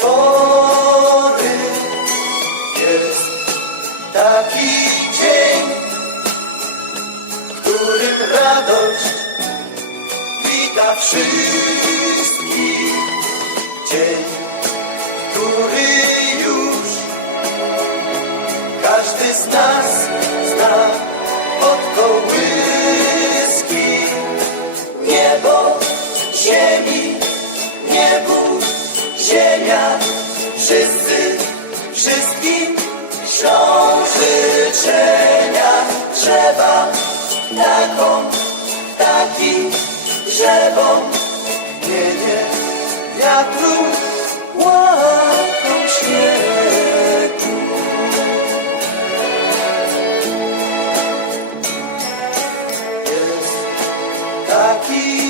spory. Jest taki dzień, w którym radość wita wszystkich. Dzień, który już każdy z nas ziemia, wszyscy, wszystkim ślą życzenia. Drzewa, taką, taki, drzewom, nie, nie, wiatru, łapką śniegu. Jest taki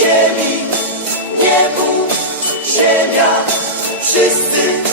ziemi, niebu, ziemia, wszyscy